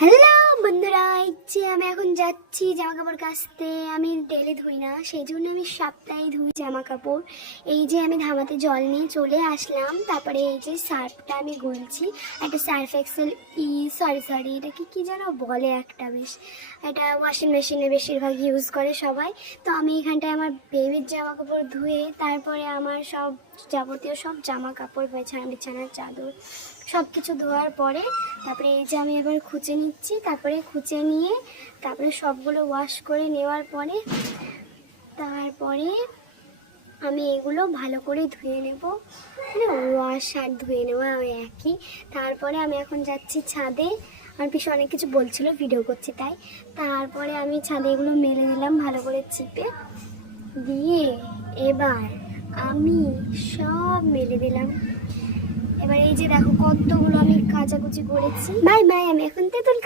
Hello বন্ধুরা, ইচ্ছে আমি এখন যাচ্ছি জামা কাপড় কাচতে। আমি ডেলি ধুই না, সেই জন্য আমি সপ্তাহে ধুই জামা কাপড়। এই যে আমি ধামাতে জল নিয়ে চলে আসলাম, তারপরে এই যে সার্ফটা আমি গুলছি। একটা সার্ফ এক্সেল সরি এটাকে কি যেন বলে একটা, বেশ এটা ওয়াশিং মেশিনে বেশিরভাগ ইউজ করে সবাই। তো আমি এখানটায় আমার বেবির জামা কাপড় ধুয়ে তারপরে আমার সব যাবতীয় সব জামা কাপড় বিছানার চাদর সব কিছু ধোয়ার পরে তারপরে এই যে আমি এবার খুঁচে নিচ্ছি। তারপরে খুঁচে নিয়ে তারপরে সবগুলো ওয়াশ করে নেওয়ার পরে তারপরে আমি এগুলো ভালো করে ধুয়ে নেব। মানে ওয়াশ আর ধুয়ে নেওয়া ওই একই। তারপরে আমি এখন যাচ্ছি ছাদে। আমার পিছনে অনেক কিছু বলছিল, ভিডিও করছি তাই। তারপরে আমি ছাদে এগুলো মেলে দিলাম ভালো করে চিপে দিয়ে। এবার আমি সব মেলে দিলাম। এবার এই যে দেখো কতগুলো আমি কাচাকুচি করেছি। বাই বাই, আমি এখন তেঁতুল